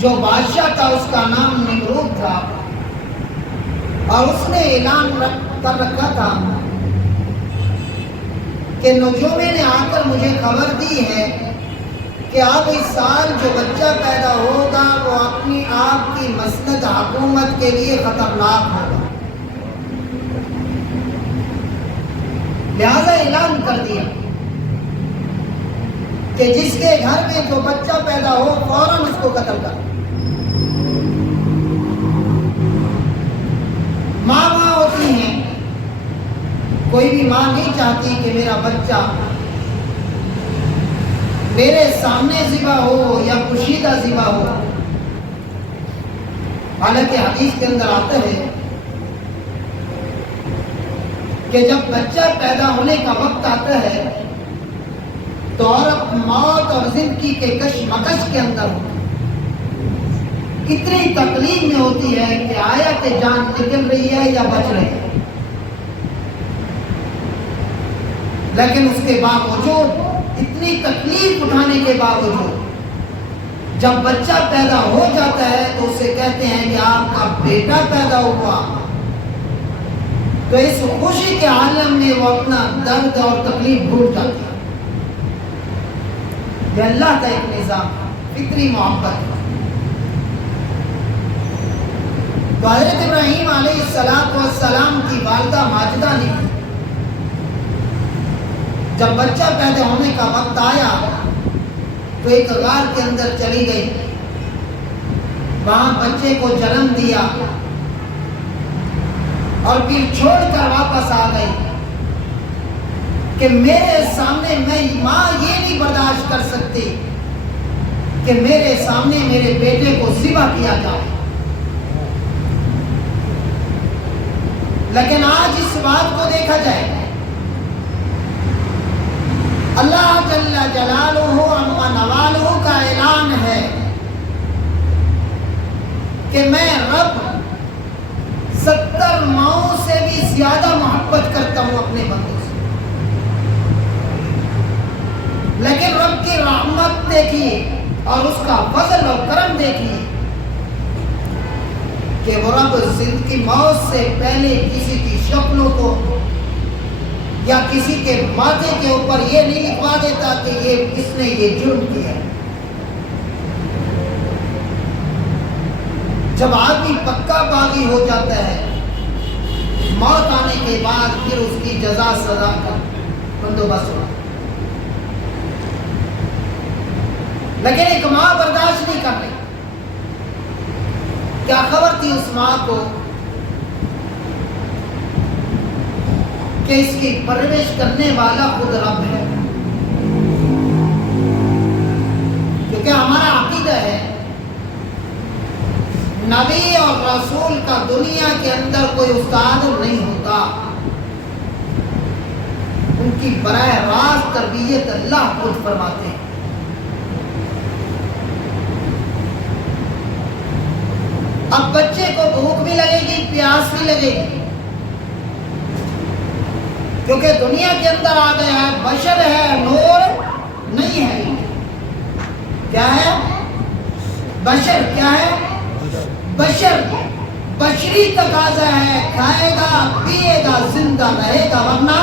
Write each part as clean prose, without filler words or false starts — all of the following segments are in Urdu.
جو بادشاہ تھا اس کا نام نمرود تھا، اور اس نے اعلان کر رکھا تھا کہ نجوم نے آ کر مجھے خبر دی ہے کہ اب اس سال جو بچہ پیدا ہوگا وہ اپنی آپ کی مسند حکومت کے لیے خطرناک ہوگا، لہذا اعلان کر دیا کہ جس کے گھر میں جو بچہ پیدا ہو فوراً اس کو قتل کر۔ ماں ہوتی ہیں، کوئی بھی ماں نہیں چاہتی کہ میرا بچہ میرے سامنے ذبح ہو یا پوشیدہ ذبح ہو۔ حالانکہ حدیث کے اندر آتا ہے کہ جب بچہ پیدا ہونے کا وقت آتا ہے تو عورت موت اور زندگی کے کشمکش کے اندر ہوتی ہے، اتنی تکلیف میں ہوتی ہے کہ آیا کہ جان نکل رہی ہے یا بچ رہی ہے، لیکن اس کے باوجود اتنی تکلیف اٹھانے کے باوجود جب بچہ پیدا ہو جاتا ہے تو اسے کہتے ہیں کہ آپ کا بیٹا پیدا ہوا، تو اس خوشی کے عالم میں وہ اپنا درد اور تکلیف بھول جاتی ہے۔ یہ اللہ کا ایک نظام، فطری محبت ہے۔ تو حضرت ابراہیم علیہ السلام کی والدہ ماجدہ نے جب بچہ پیدا ہونے کا وقت آیا تو ایک غار کے اندر چلی گئی، وہاں بچے کو جنم دیا اور پھر چھوڑ کر واپس آ گئی کہ میرے سامنے میں ماں یہ نہیں برداشت کر سکتی کہ میرے سامنے میرے بیٹے کو ذبح کیا جائے۔ لیکن آج اس بات کو دیکھا جائے، اللہ جل جلالہ عما نوالہ کا اعلان ہے کہ میں رب 70 ماؤں سے بھی زیادہ محبت کرتا ہوں اپنے بندوں سے، لیکن رب کی رحمت دیکھیے اور اس کا فضل اور کرم دیکھیے کہ وہ رب زندگی موت سے پہلے کسی کی شکلوں کو یا کسی کے ماتھے کے اوپر یہ نہیں لکھوا دیتا کہ اس نے یہ جرم کیا ہے۔ جب آدمی پکا باغی ہو جاتا ہے، موت آنے کے بعد پھر اس کی جزا سزا کا بندوبست ہوتا ہے، لیکن ایک ماں برداشت نہیں کر رہی۔ کیا خبر تھی اس ماں کو کہ اس کی پرورش کرنے والا خود رب ہے؟ کیونکہ ہمارا عقیدہ ہے نبی اور رسول کا دنیا کے اندر کوئی استاد نہیں ہوتا، ان کی براہ راست تربیت اللہ خود فرماتے ہیں۔ اب بچے کو بھوک بھی لگے گی، پیاس بھی لگے گی، کیونکہ دنیا کے اندر آ گیا ہے، بشر ہے، نور نہیں ہے۔ کیا ہے؟ بشر کیا ہے؟ بشر، بشری تقاضا ہے، کھائے گا پیے گا زندہ رہے گا ورنہ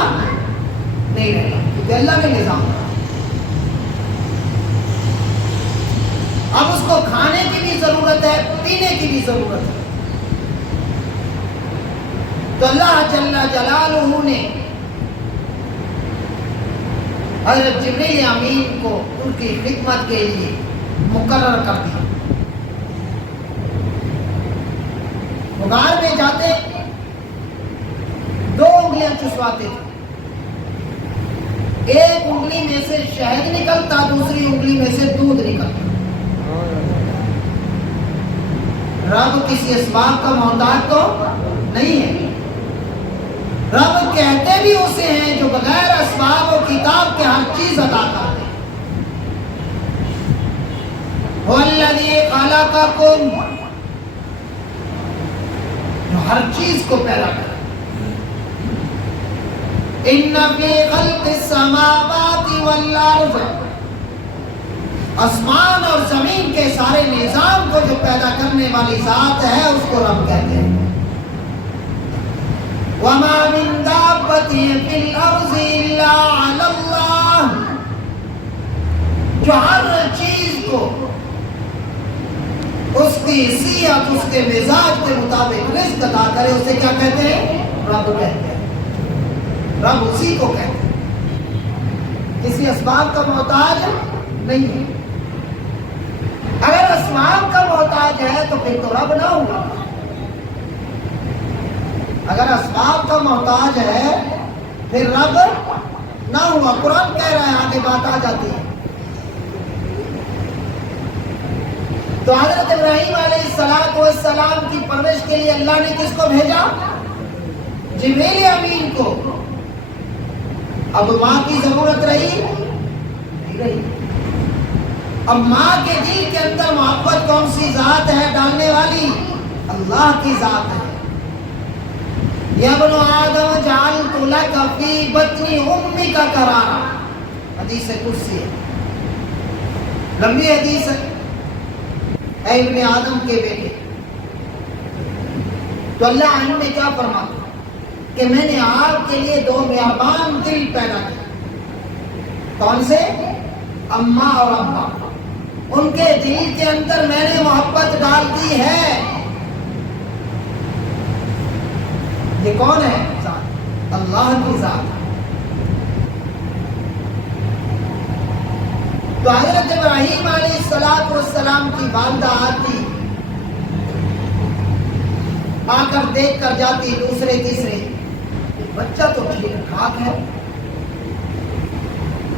نہیں رہے گا، کیونکہ اللہ کا نظام ہے۔ اب اس کو کھانے کی بھی ضرورت ہے، پینے کی بھی ضرورت ہے، تو اللہ جل جلالہ نے حضرت جبریل امین کو ان کی خدمت کے لیے مقرر کر دیا۔ وہ غار میں جاتے 2 انگلیاں چسواتے تھے، ایک انگلی میں سے شہد نکلتا، دوسری انگلی میں سے دودھ نکلتا۔ رب کسی اسباب کا محتاج تو نہیں ہے، رب کہتے بھی اسے ہیں جو بغیر اسباب و کتاب کے ہر چیز عطا کرتے ہیں۔ وَالَّذِي خَلَقَكُمْ، جو ہر چیز کو پیدا کرتا ہے۔ إِنَّ فِي خَلْقِ السَّمَاوَاتِ وَالْأَرْضِ آسمان اور زمین کے سارے نظام کو جو پیدا کرنے والی ذات ہے اس کو رب کہتے ہیں. وَمَا مِن دَابَّةٍ فِي الْأَرْضِ إِلَّا عَلَى اللَّهِ. جو ہر چیز کو اس کی حیثیت اس کے مزاج کے مطابق رزق عطا کرے اسے کیا کہتے ہیں؟ رب کہتے ہیں. رب اسی کو کہتے ہیں، کسی اسباب کا محتاج نہیں ہے. اگر اسباب کا محتاج ہے تو پھر تو رب نہ ہوگا. اگر اسباب کا محتاج ہے پھر رب نہ ہوا. قرآن کہہ رہا ہے، آگے بات آ جاتی ہے. تو حضرت ابراہیم علیہ السلام کی پرورش کے لیے اللہ نے کس کو بھیجا؟ جبریل امین کو. اب ماں کی ضرورت رہی نہیں رہی. اب ماں کے دل کے اندر محبت کون سی ذات ہے ڈالنے والی؟ اللہ کی ذات ہے. یا ابن آدم جعلت لک فی بطن امک قرارا، حدیث قدسی ہے، لمبی حدیث ہے. اے ابن آدم کے بیٹے، تو اللہ عنہ میں کیا فرماتا کہ میں نے آپ کے لیے دو مہربان دل پیدا کیے. کون سے؟ اماں اور ابا. ان کے دل کے اندر میں نے محبت ڈال دی ہے. یہ کون ہے ذات؟ اللہ کی ذات. تو حضرت ابراہیم علیہ السلام کی والدہ آتی، آ کر دیکھ کر جاتی دوسرے تیسرے، بچہ تو ٹھیک ٹھاک ہے،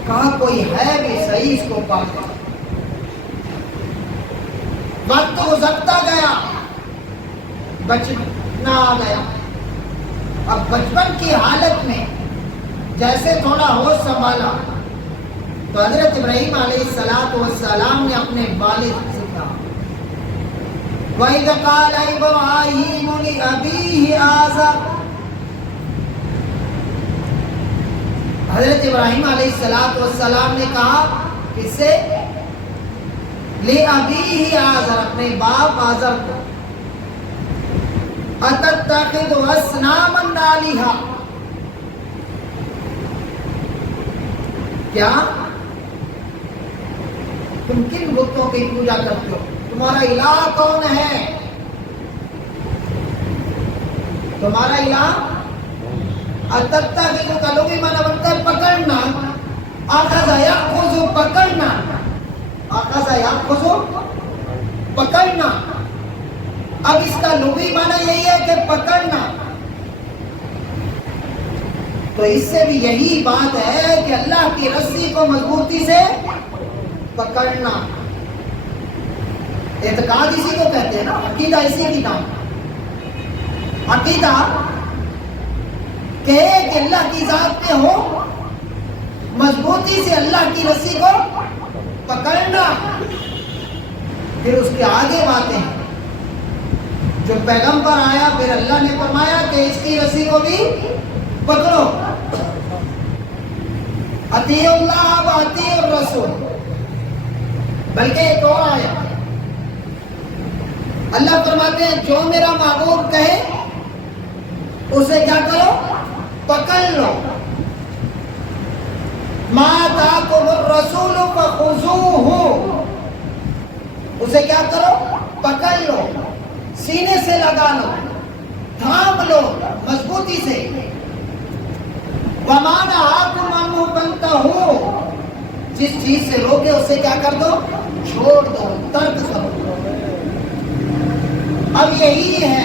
کہا کوئی ہے بھی صحیح اس کو پاتا. وقت گزرتا گیا، بچپنا آ گیا. اب بچپن کی حالت میں جیسے تھوڑا ہوش سنبھالا تو حضرت ابراہیم علیہ السلام نے اپنے والد سے کہا، وَإِذْ قَالَ إِبْرَاهِيمُ لِأَبِيهِ آزَرَ. حضرت ابراہیم علیہ السلام نے کہا کس سے؟ لِأَبِيهِ آزَرَ، اپنے باپ آزر کو، أَتَتَّخِذُ أَصْنَامًا آلِهَةً، کیا تم کن بتوں کی پوجا کرتے ہو؟ تمہارا الہ کون ہے؟ تمہارا الہ اتتخذ کا لغوی معنی بنتا ہے پکڑنا. اخذ یاخذ، پکڑنا. اخذ یاخذ، پکڑنا. اب اس کا لغوی معنی یہی ہے کہ پکڑنا. تو اس سے بھی یہی بات ہے کہ اللہ کی رسی کو مضبوطی سے پکڑنا. اعتقاد اسی کو کہتے ہیں نا، عقیدہ اسی کی نام. عقیدہ کہ اللہ کی ذات میں ہو، مضبوطی سے اللہ کی رسی کو پکڑنا. پھر اس کے آگے باتیں ہیں. جو پیغمبر آیا پھر اللہ نے فرمایا کہ اس کی رسی کو بھی پکڑو. اطیعوا اللہ و اطیعوا الرسول. بلکہ ایک اور آیا، اللہ فرماتے ہیں جو میرا محبوب کہے اسے کیا کرو؟ پکڑ لو. ما آتاکم الرسول فخذوہ، اسے کیا کرو؟ پکڑ لو، سینے سے لگا لو، تھام لو مضبوطی سے. وما نہاکم عنہ فانتہوا، جس چیز سے روکے اسے کیا کر دو؟ چھوڑ دو، ترک کرو. اب یہی ہے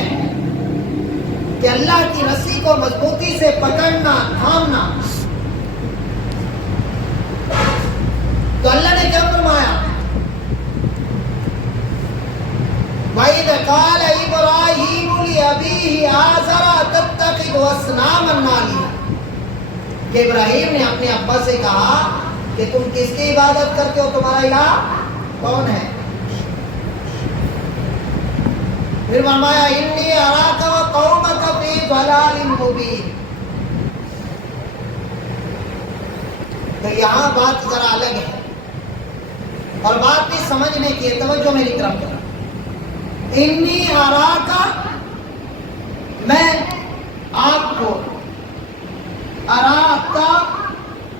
کہ اللہ کی رسی کو مضبوطی سے پکڑنا، تھامنا. تو اللہ نے کیا فرمایا؟ وَإِذْ قَالَ إِبْرَاهِيمُ لِأَبِيهِ آزَرَ أَتَتَّخِذُ أَصْنَامًا آلِهَةً، کہ ابراہیم نے اپنے ابا سے کہا کہ تم کس کی عبادت کرتے ہو؟ تمہارا الہ کون ہے؟ پھر فرمایا انی اراک وقومک فی ضلال مبین. تو یہاں بات ذرا الگ ہے. اور بات بھی سمجھنے کی ہے، توجہ میری طرف کرنا۔ انی اراکا، میں آپ کو، اراکا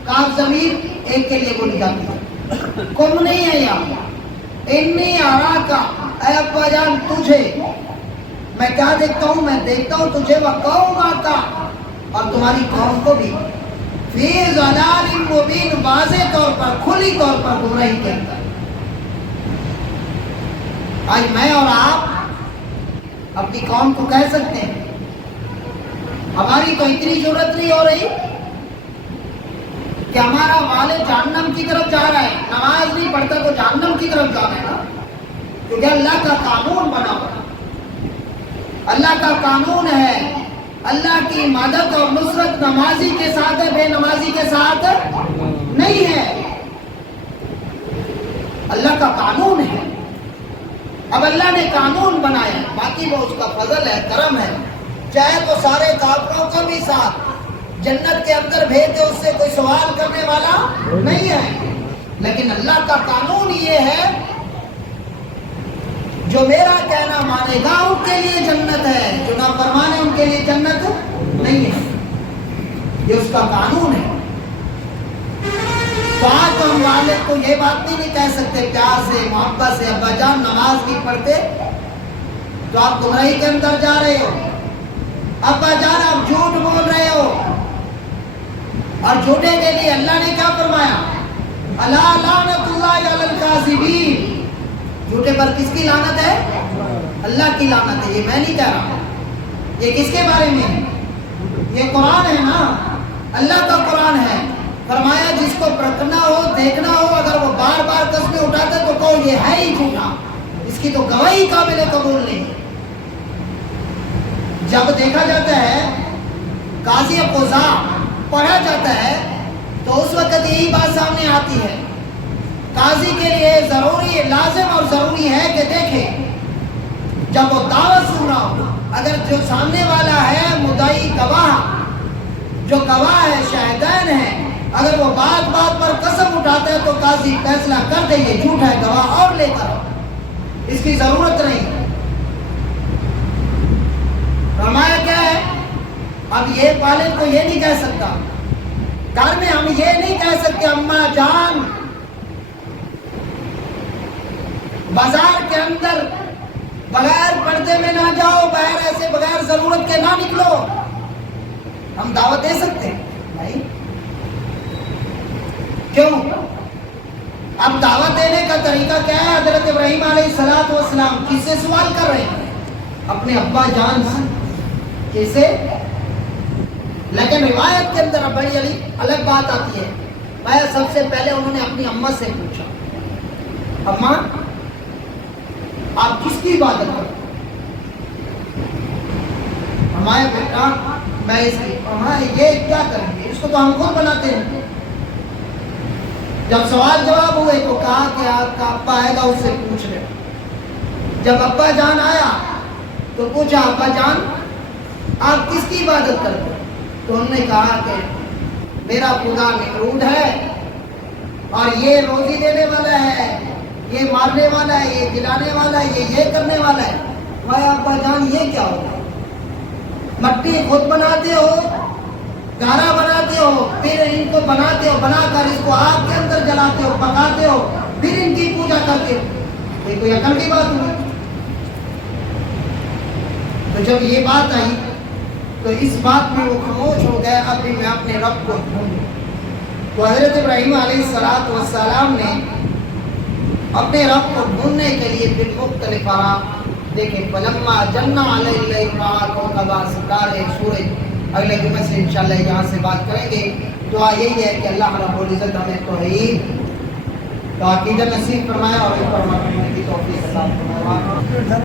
کاف ضمیر ایک کے لیے بولی جاتی ہے، کم نہیں ہے یہاں۔ انی اراکا، اے ابا جان تجھے میں کیا دیکھتا ہوں؟ میں دیکھتا ہوں تجھے وقومک اور تمہاری قوم کو بھی فی ضلال مبین، واضح طور پر کھلی طور پر گمراہی کے اندر۔ آج میں اور آپ اپنی قوم کو کہہ سکتے ہیں، ہماری تو اتنی ضرورت نہیں ہو رہی کہ ہمارا والد جہنم کی طرف جا رہا ہے، نماز نہیں پڑھتا تو جہنم کی طرف جا رہا ہے نا، کیونکہ اللہ کا قانون بنا ہوا، اللہ کا قانون ہے، اللہ کی مدد اور نصرت نمازی کے ساتھ ہے، بے نمازی کے ساتھ نہیں ہے، اللہ کا قانون ہے۔ اب اللہ نے قانون بنایا، باقی وہ اس کا فضل ہے، کرم ہے، چاہے تو سارے کافروں کو بھی ساتھ جنت کے اندر بھیج دے، اس سے کوئی سوال کرنے والا نہیں ہے، لیکن اللہ کا قانون یہ ہے جو میرا کہنا مانے گا ان کے لیے جنت ہے، جو نافرمان ہے ان کے لیے جنت نہیں ہے، یہ اس کا قانون ہے۔ تو آج تو ہم والد کو یہ بات نہیں کہہ سکتے پیار سے محبت سے، ابا جان نماز نہیں پڑھتے تو آپ گمراہی کے اندر جا رہے ہو، ابا جان آپ جھوٹ بول رہے ہو، اور جھوٹے کے لیے اللہ نے کیا فرمایا؟ الا لعنت اللہ علی الکاذبین، جھوٹے پر کس کی لعنت ہے؟ اللہ کی لعنت ہے، یہ میں نہیں کہہ رہا، یہ کس کے بارے میں ہے؟ یہ قرآن ہے نا، اللہ کا قرآن ہے، فرمایا جس کو پرکھنا ہو دیکھنا ہو اگر وہ بار بار قسمیں اٹھاتا ہے تو کہو یہ ہے ہی جھوٹا، اس کی تو گواہی قابل قبول نہیں ہے۔ جب دیکھا جاتا ہے قاضی قضاء پڑھا جاتا ہے تو اس وقت یہی بات سامنے آتی ہے، قاضی کے لیے ضروری لازم اور ضروری ہے کہ دیکھے جب وہ دعوت سن رہا ہو، اگر جو سامنے والا ہے مدعی گواہ، جو گواہ ہے شاہدین ہے، اگر وہ بات بات پر قسم اٹھاتا ہے تو قاضی فیصلہ کر دے یہ جھوٹ ہے، گواہ اور لے کر اس کی ضرورت نہیں۔ فرمایا کیا ہے؟ اب یہ والد کو یہ نہیں کہہ سکتا، گھر میں ہم یہ نہیں کہہ سکتے اماں جان بازار کے اندر بغیر پردے میں نہ جاؤ، بغیر ایسے بغیر ضرورت کے نہ نکلو، ہم دعوت دے سکتے ہیں نہیں؟ کیوں؟ اب دعوت دینے کا طریقہ کیا ہے؟ حضرت ابراہیم علیہ السلام کس سے سوال کر رہے ہیں؟ اپنے ابا جان سے، کیسے؟ لیکن روایت کے اندر بڑی الگ بات آتی ہے، میں سب سے پہلے انہوں نے اپنی اماں سے پوچھا، اماں آپ کس کی عبادت کرتے؟ ہمارے بیٹا میں اس کی، یہ کیا کریں گے، اس کو تو ہم خود بناتے ہیں۔ جب سوال جواب ہوئے تو کہا کہ آپ کا ابا آئے گا، اس سے پوچھ رہے۔ جب ابا جان آیا تو پوچھا ابا جان آپ کس کی عبادت کرتے؟ تو انہوں نے کہا کہ میرا خدا نمرود ہے اور یہ روزی دینے والا ہے، یہ مارنے والا ہے، یہ گرانے والا ہے، یہ کرنے والا ہے۔ بھائی ابا جان یہ کیا ہوتا ہے؟ مٹی خود بناتے ہو، گارا بناتے ہو، پھر ان کو بناتے ہو، بنا کر اس کو آگ کے اندر جلاتے ہو، پکاتے ہو، پھر ان کی پوجا کرتے ہو، یہ کوئی عقل کی بات ہوئی؟ تو جب یہ بات آئی تو اس بات میں وہ خاموش ہو گئے، اب بھی میں اپنے رب کو ڈھونڈوں۔ تو حضرت ابراہیم علیہ السلام نے اپنے رب کو ڈھونڈنے کے لیے پھر مختلف آرام دیکھیں، فلما جن علی اللیل رأى کوكبا، ستارے، سورج۔ اگلے جمعے سے انشاءاللہ یہاں سے بات کریں گے۔ دعا یہی ہے کہ اللہ رب العزت ہمیں توحید کا عقیدہ نصیب فرمائے اور اس پر عمل کرنے کی توفیق عطا فرمائے۔